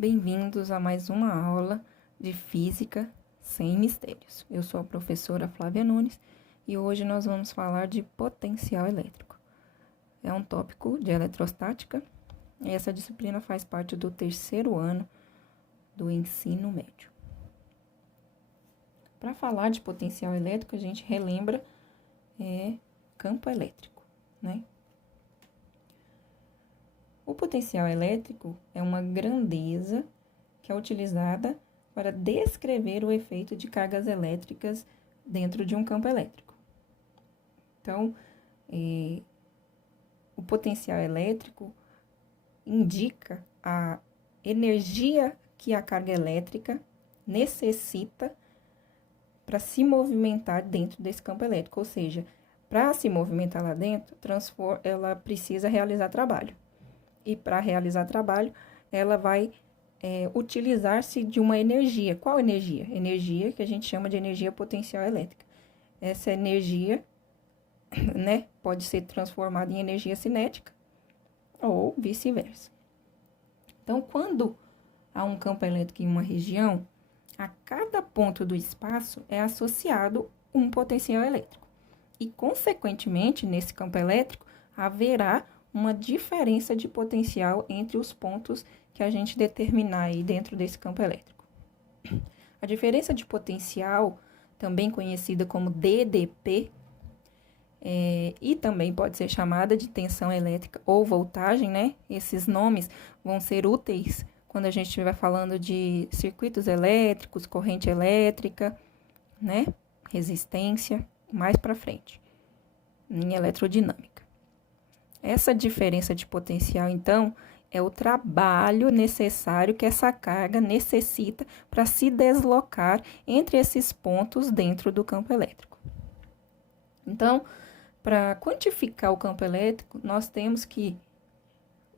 Bem-vindos a mais uma aula de Física Sem Mistérios. Eu sou a professora Flávia Nunes e hoje nós vamos falar de potencial elétrico. É um tópico de eletrostática e essa disciplina faz parte do terceiro ano do ensino médio. Para falar de potencial elétrico, a gente relembra campo elétrico, né? O potencial elétrico é uma grandeza que é utilizada para descrever o efeito de cargas elétricas dentro de um campo elétrico. Então, o potencial elétrico indica a energia que a carga elétrica necessita para se movimentar dentro desse campo elétrico, ou seja, para se movimentar lá dentro, ela precisa realizar trabalho. E para realizar trabalho, ela vai utilizar-se de uma energia. Qual energia? Energia que a gente chama de energia potencial elétrica. Essa energia, né, pode ser transformada em energia cinética ou vice-versa. Então, quando há um campo elétrico em uma região, a cada ponto do espaço é associado um potencial elétrico. E, consequentemente, nesse campo elétrico, haverá uma diferença de potencial entre os pontos que a gente determinar aí dentro desse campo elétrico. A diferença de potencial, também conhecida como DDP, e também pode ser chamada de tensão elétrica ou voltagem, né? Esses nomes vão ser úteis quando a gente estiver falando de circuitos elétricos, corrente elétrica, né? Resistência, mais para frente, em elerodinâmica. Essa diferença de potencial, então, é o trabalho necessário que essa carga necessita para se deslocar entre esses pontos dentro do campo elétrico. Então, para quantificar o campo elétrico, nós temos que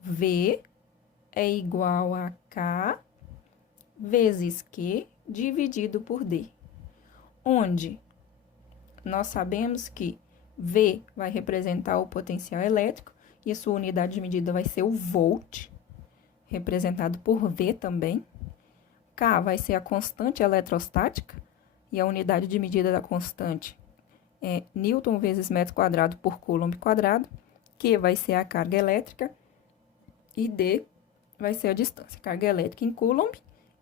V é igual a K vezes Q dividido por D, onde nós sabemos que V vai representar o potencial elétrico e a sua unidade de medida vai ser o volt, representado por V também. K vai ser a constante eletrostática e a unidade de medida da constante é Newton vezes metro quadrado por Coulomb quadrado. Q vai ser a carga elétrica e D vai ser a distância. Carga elétrica em Coulomb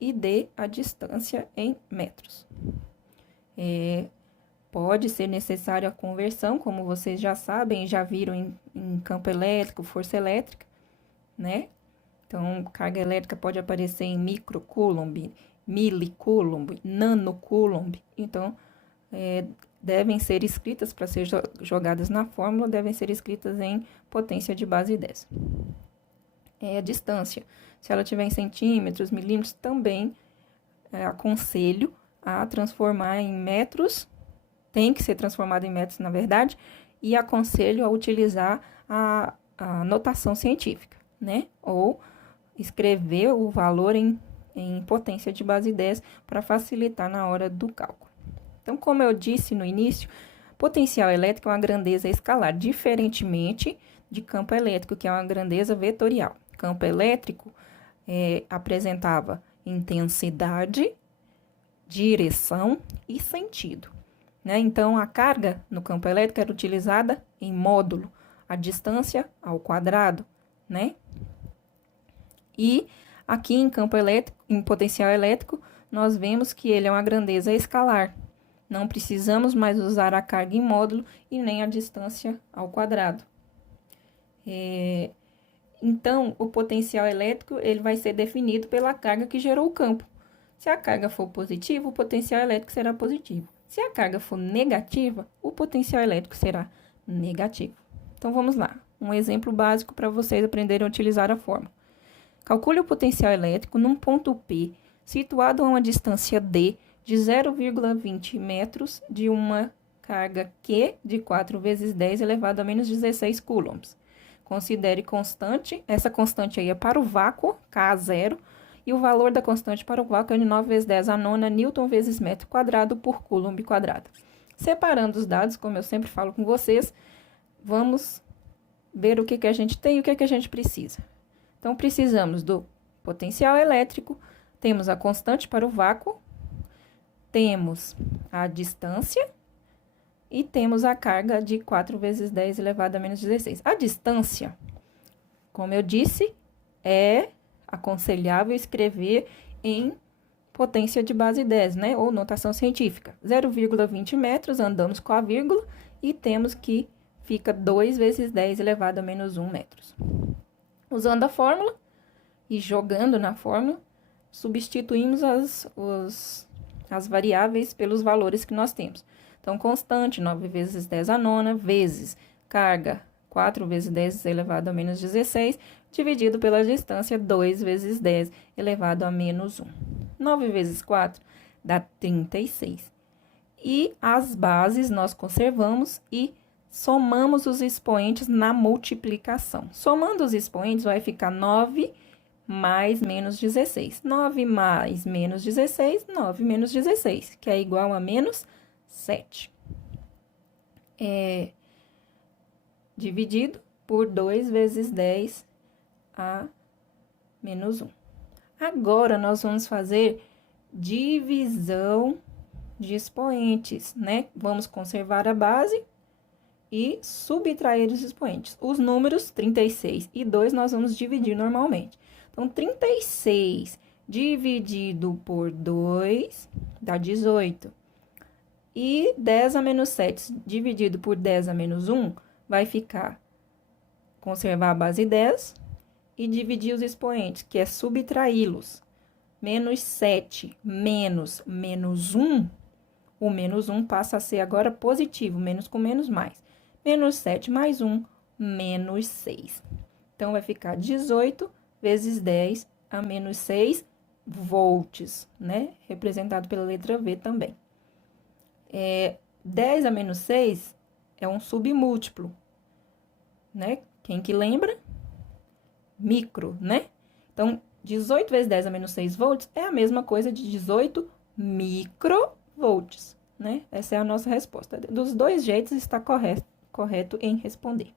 e D a distância em metros. Pode ser necessária a conversão, como vocês já sabem, já viram em campo elétrico, força elétrica, né? Então, carga elétrica pode aparecer em microcoulomb, milicoulomb, nanocoulomb. Então, devem ser escritas, para ser jogadas na fórmula, devem ser escritas em potência de base 10. A distância, se ela tiver em centímetros, milímetros, também aconselho a transformar em metros. Tem que ser transformado em metros, na verdade, e aconselho a utilizar a notação científica, né? Ou escrever o valor em potência de base 10 para facilitar na hora do cálculo. Então, como eu disse no início, potencial elétrico é uma grandeza escalar, diferentemente de campo elétrico, que é uma grandeza vetorial. Campo elétrico apresentava intensidade, direção e sentido. Né? Então, a carga no campo elétrico era utilizada em módulo, a distância ao quadrado, né? E aqui em campo elétrico, em potencial elétrico, nós vemos que ele é uma grandeza escalar. Não precisamos mais usar a carga em módulo e nem a distância ao quadrado. Então, o potencial elétrico ele vai ser definido pela carga que gerou o campo. Se a carga for positiva, o potencial elétrico será positivo. Se a carga for negativa, o potencial elétrico será negativo. Então, vamos lá. Um exemplo básico para vocês aprenderem a utilizar a fórmula. Calcule o potencial elétrico num ponto P, situado a uma distância D de 0,20 metros de uma carga Q de 4 vezes 10 elevado a menos 16 coulombs. Considere constante, essa constante aí é para o vácuo, K0, e o valor da constante para o vácuo é de 9 vezes 10 a nona Newton vezes metro quadrado por Coulomb quadrado. Separando os dados, como eu sempre falo com vocês, vamos ver o que a gente tem e o que a gente precisa. Então, precisamos do potencial elétrico, temos a constante para o vácuo, temos a distância e temos a carga de 4 vezes 10 elevado a menos 16. A distância, como eu disse, é aconselhável escrever em potência de base 10, né? Ou notação científica. 0,20 metros, andamos com a vírgula e temos que fica 2 vezes 10 elevado a menos 1 metros. Usando a fórmula e jogando na fórmula, substituímos as variáveis pelos valores que nós temos. Então, constante, 9 vezes 10 a nona, vezes carga, 4 vezes 10 elevado a menos 16, dividido pela distância, 2 vezes 10 elevado a menos 1. 9 vezes 4 dá 36. E as bases nós conservamos e somamos os expoentes na multiplicação. Somando os expoentes, vai ficar 9 mais menos 16. 9 mais menos 16, 9 menos 16, que é igual a menos 7. Dividido por 2 vezes 10 a menos 1. Agora, nós vamos fazer divisão de expoentes, né? Vamos conservar a base e subtrair os expoentes. Os números 36 e 2 nós vamos dividir normalmente. Então, 36 dividido por 2 dá 18. E 10 a menos 7 dividido por 10 a menos 1 vai ficar conservar a base 10 e dividir os expoentes, que é subtraí-los. Menos 7 menos menos 1, o menos 1 passa a ser agora positivo, menos com menos mais. Menos 7 mais 1, menos 6. Então, vai ficar 18 vezes 10 a menos 6 volts, né? Representado pela letra V também. 10 a menos 6 é um submúltiplo, né? Quem que lembra? Micro, né? Então, 18 vezes 10 a menos 6 volts é a mesma coisa de 18 microvolts, né? Essa é a nossa resposta. Dos dois jeitos está correto em responder.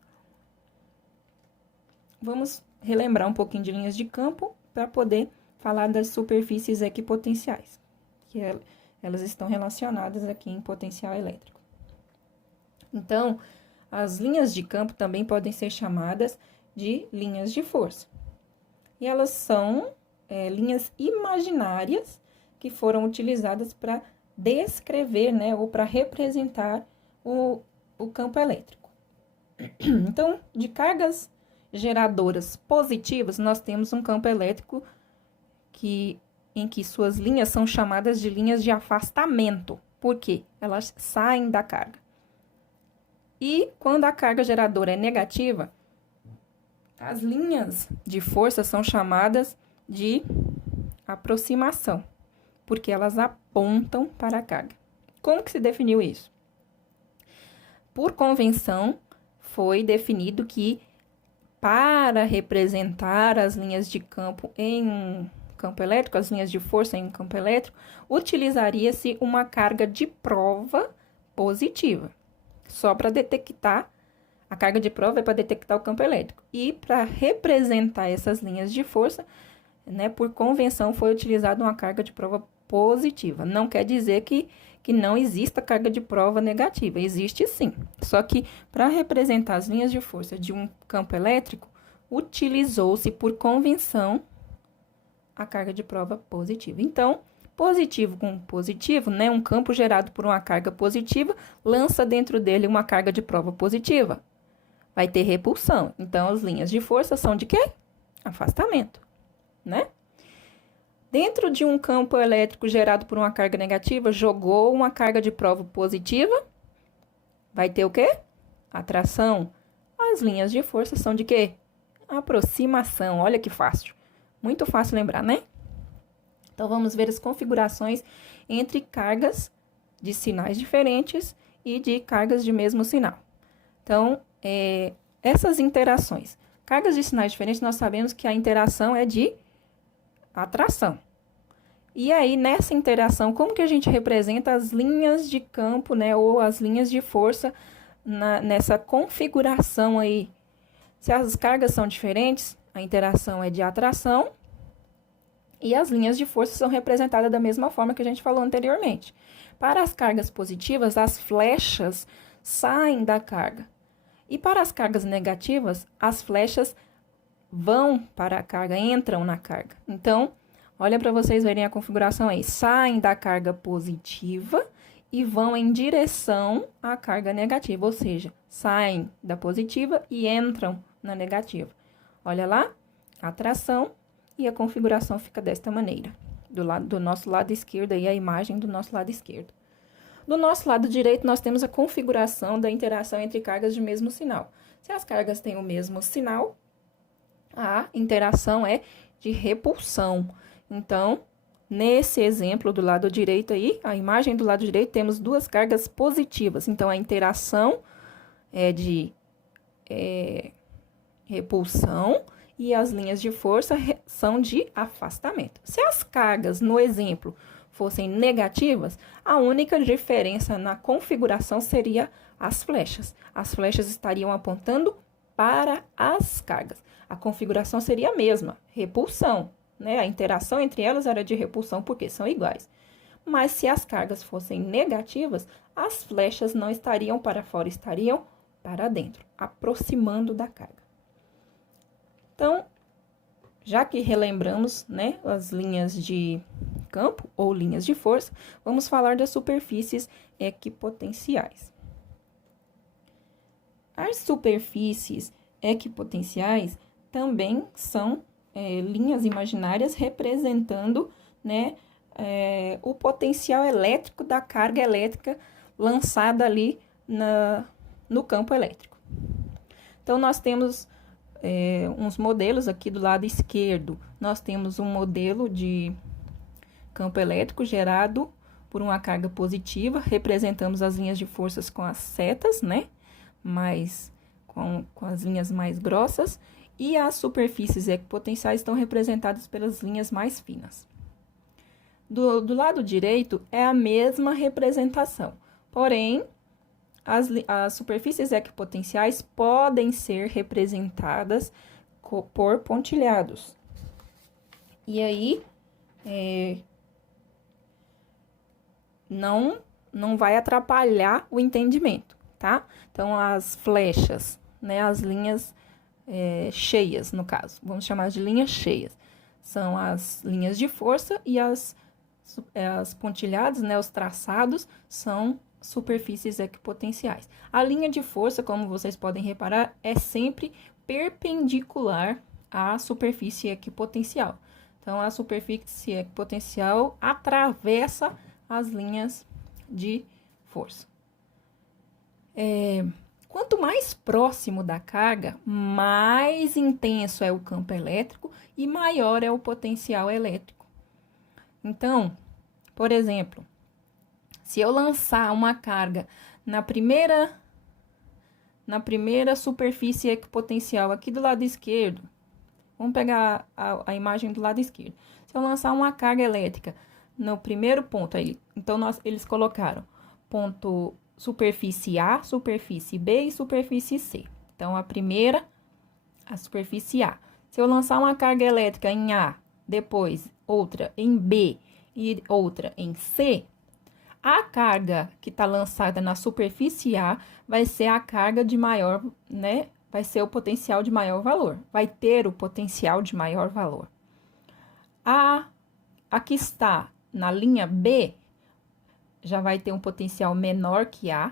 Vamos relembrar um pouquinho de linhas de campo para poder falar das superfícies equipotenciais, que elas estão relacionadas aqui em potencial elétrico. Então, as linhas de campo também podem ser chamadas de linhas de força. E elas são linhas imaginárias que foram utilizadas para descrever, né, ou para representar o campo elétrico. Então, de cargas geradoras positivas, nós temos um campo elétrico em que suas linhas são chamadas de linhas de afastamento. Por quê? Elas saem da carga. E quando a carga geradora é negativa, as linhas de força são chamadas de aproximação, porque elas apontam para a carga. Como que se definiu isso? Por convenção, foi definido que para representar as linhas de campo em um campo elétrico, as linhas de força em um campo elétrico, utilizaria-se uma carga de prova positiva, só para detectar. A carga de prova é para detectar o campo elétrico. E para representar essas linhas de força, né, por convenção, foi utilizada uma carga de prova positiva. Não quer dizer que não exista carga de prova negativa. Existe sim. Só que para representar as linhas de força de um campo elétrico, utilizou-se por convenção a carga de prova positiva. Então, positivo com positivo, né, um campo gerado por uma carga positiva, lança dentro dele uma carga de prova positiva. Vai ter repulsão. Então, as linhas de força são de quê? Afastamento, né? Dentro de um campo elétrico gerado por uma carga negativa, jogou uma carga de prova positiva, vai ter o quê? Atração. As linhas de força são de quê? Aproximação. Olha que fácil. Muito fácil lembrar, né? Então, vamos ver as configurações entre cargas de sinais diferentes e de cargas de mesmo sinal. Então, essas interações. Cargas de sinais diferentes, nós sabemos que a interação é de atração. E aí, nessa interação, como que a gente representa as linhas de campo, né, ou as linhas de força nessa configuração aí? Se as cargas são diferentes, a interação é de atração E as linhas de força são representadas da mesma forma que a gente falou anteriormente. Para as cargas positivas, as flechas saem da carga. E para as cargas negativas, as flechas vão para a carga, entram na carga. Então, olha para vocês verem a configuração aí. Saem da carga positiva e vão em direção à carga negativa, ou seja, saem da positiva e entram na negativa. Olha lá, a tração e a configuração fica desta maneira. Do nosso lado esquerdo aí, a imagem do nosso lado esquerdo. Do nosso lado direito, nós temos a configuração da interação entre cargas de mesmo sinal. Se as cargas têm o mesmo sinal, a interação é de repulsão. Então, nesse exemplo do lado direito aí, a imagem do lado direito, temos duas cargas positivas. Então, a interação é de repulsão e as linhas de força são de afastamento. Se as cargas, no exemplo, fossem negativas, a única diferença na configuração seria as flechas. As flechas estariam apontando para as cargas. A configuração seria a mesma, repulsão, né? A interação entre elas era de repulsão porque são iguais. Mas se as cargas fossem negativas, as flechas não estariam para fora, estariam para dentro, aproximando da carga. Então, já que relembramos, né, as linhas de campo ou linhas de força, vamos falar das superfícies equipotenciais. As superfícies equipotenciais também são linhas imaginárias representando, né, o potencial elétrico da carga elétrica lançada ali no campo elétrico. Então, nós temos uns modelos aqui do lado esquerdo. Nós temos um modelo de campo elétrico gerado por uma carga positiva. Representamos as linhas de forças com as setas, né? Com as linhas mais grossas. E as superfícies equipotenciais estão representadas pelas linhas mais finas. Do lado direito é a mesma representação. Porém, as superfícies equipotenciais podem ser representadas por pontilhados. E aí, não vai atrapalhar o entendimento, tá? Então, as flechas, né, as linhas cheias, no caso, vamos chamar de linhas cheias, são as linhas de força e as pontilhados, né, os traçados, são superfícies equipotenciais. A linha de força, como vocês podem reparar, é sempre perpendicular à superfície equipotencial. Então, a superfície equipotencial atravessa as linhas de força. Quanto mais próximo da carga, mais intenso é o campo elétrico e maior é o potencial elétrico. Então, por exemplo, se eu lançar uma carga na primeira superfície equipotencial aqui do lado esquerdo, vamos pegar a imagem do lado esquerdo. Se eu lançar uma carga elétrica no primeiro ponto, aí, então eles colocaram ponto superfície A, superfície B e superfície C. Então, a superfície A. Se eu lançar uma carga elétrica em A, depois outra em B e outra em C, a carga que está lançada na superfície A vai ser a carga de maior, né? Vai ser o potencial de maior valor. Vai ter o potencial de maior valor. A que está na linha B já vai ter um potencial menor que A.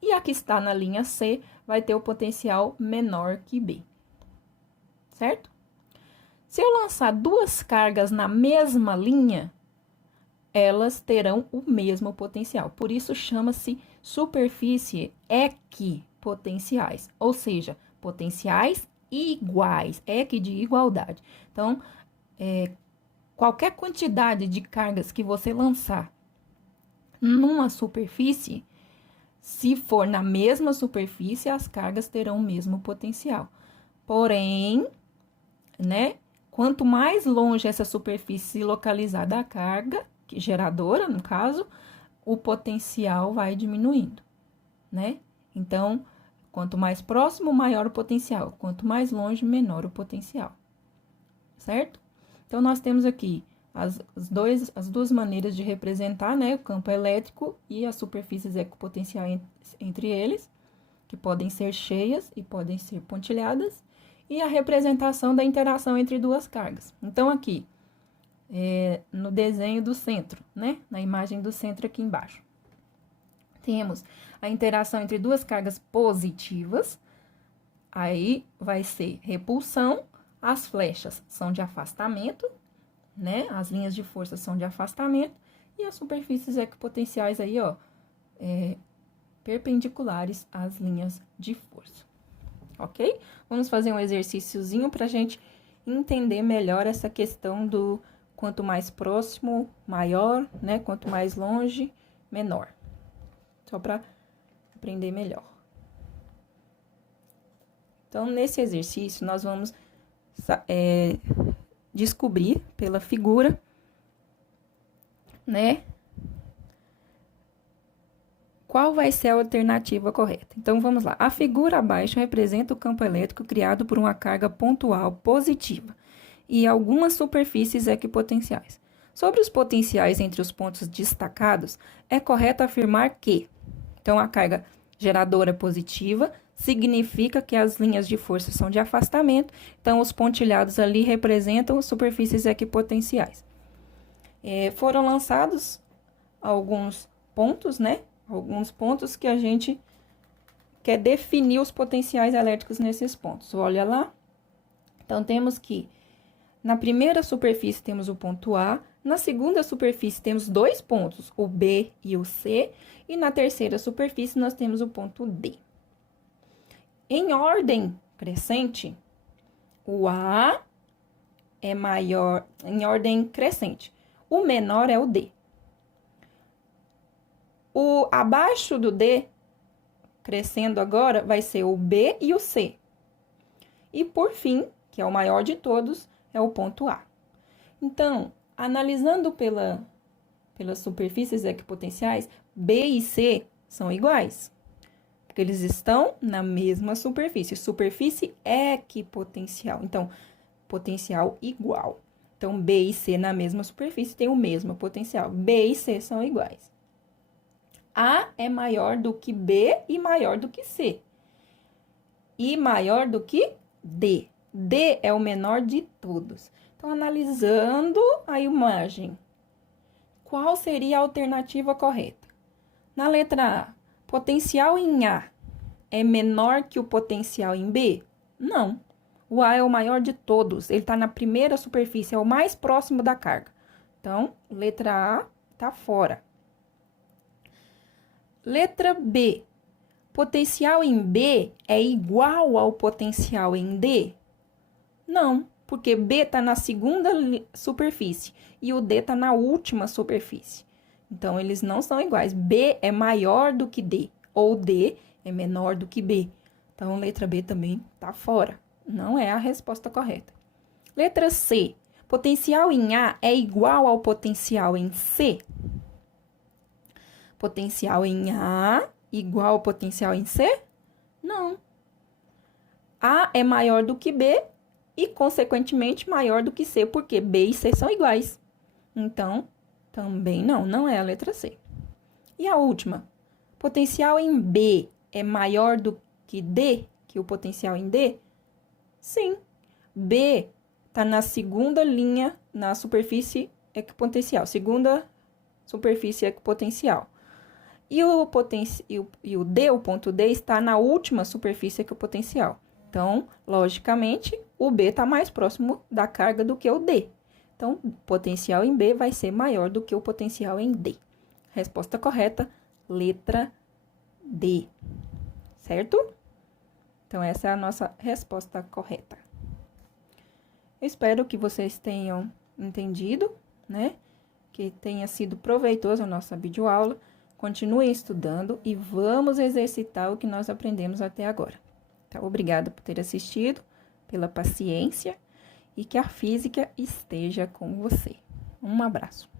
E a que está na linha C vai ter o potencial menor que B. Certo? Se eu lançar duas cargas na mesma linha, elas terão o mesmo potencial. Por isso, chama-se superfície equipotenciais, ou seja, potenciais iguais, equi de igualdade. Então, qualquer quantidade de cargas que você lançar numa superfície, se for na mesma superfície, as cargas terão o mesmo potencial. Porém, né, quanto mais longe essa superfície se localizar da carga, geradora, no caso, o potencial vai diminuindo, né? Então, quanto mais próximo, maior o potencial. Quanto mais longe, menor o potencial. Certo? Então, nós temos aqui as duas maneiras de representar, né, o campo elétrico e as superfícies equipotenciais entre eles, que podem ser cheias e podem ser pontilhadas, e a representação da interação entre duas cargas. Então, aqui, no desenho do centro, né, na imagem do centro aqui embaixo, temos a interação entre duas cargas positivas, aí vai ser repulsão, as flechas são de afastamento, né? As linhas de força são de afastamento e as superfícies equipotenciais aí, ó, perpendiculares às linhas de força, ok? Vamos fazer um exercíciozinho para a gente entender melhor essa questão do quanto mais próximo, maior, né? Quanto mais longe, menor. Só para aprender melhor. Então, nesse exercício, nós vamos descobrir pela figura, né, qual vai ser a alternativa correta. Então, vamos lá. A figura abaixo representa o campo elétrico criado por uma carga pontual positiva e algumas superfícies equipotenciais. Sobre os potenciais entre os pontos destacados, é correto afirmar que, então, a carga geradora positiva significa que as linhas de força são de afastamento, então os pontilhados ali representam superfícies equipotenciais. Foram lançados alguns pontos, né? Alguns pontos que a gente quer definir os potenciais elétricos nesses pontos. Olha lá. Então, temos que na primeira superfície temos o ponto A, na segunda superfície temos dois pontos, o B e o C, e na terceira superfície nós temos o ponto D. Em ordem crescente, o A é maior, em ordem crescente. O menor é o D. O abaixo do D, crescendo agora, vai ser o B e o C. E por fim, que é o maior de todos, é o ponto A. Então, analisando pelas superfícies equipotenciais, B e C são iguais. Porque eles estão na mesma superfície. Superfície equipotencial. Então, potencial igual. Então, B e C na mesma superfície têm o mesmo potencial. B e C são iguais. A é maior do que B e maior do que C. E maior do que D. D é o menor de todos. Então, analisando a imagem, qual seria a alternativa correta? Na letra A, potencial em A é menor que o potencial em B? Não. O A é o maior de todos. Ele está na primeira superfície, é o mais próximo da carga. Então, letra A está fora. Letra B. Potencial em B é igual ao potencial em D? Não, porque B está na segunda superfície e o D está na última superfície. Então, eles não são iguais. B é maior do que D, ou D é menor do que B. Então, letra B também está fora. Não é a resposta correta. Letra C. Potencial em A é igual ao potencial em C? Potencial em A igual ao potencial em C? Não. A é maior do que B e, consequentemente, maior do que C, porque B e C são iguais. Então, também não é a letra C. E a última, potencial em B é maior do que D, que o potencial em D? Sim. B está na segunda linha, na superfície equipotencial, segunda superfície equipotencial. E o D, o ponto D, está na última superfície equipotencial. Então, logicamente, o B está mais próximo da carga do que o D. Então, o potencial em B vai ser maior do que o potencial em D. Resposta correta, letra D. Certo? Então, essa é a nossa resposta correta. Eu espero que vocês tenham entendido, né? Que tenha sido proveitosa a nossa videoaula. Continuem estudando e vamos exercitar o que nós aprendemos até agora. Tá? Obrigada por ter assistido, pela paciência e que a física esteja com você. Um abraço.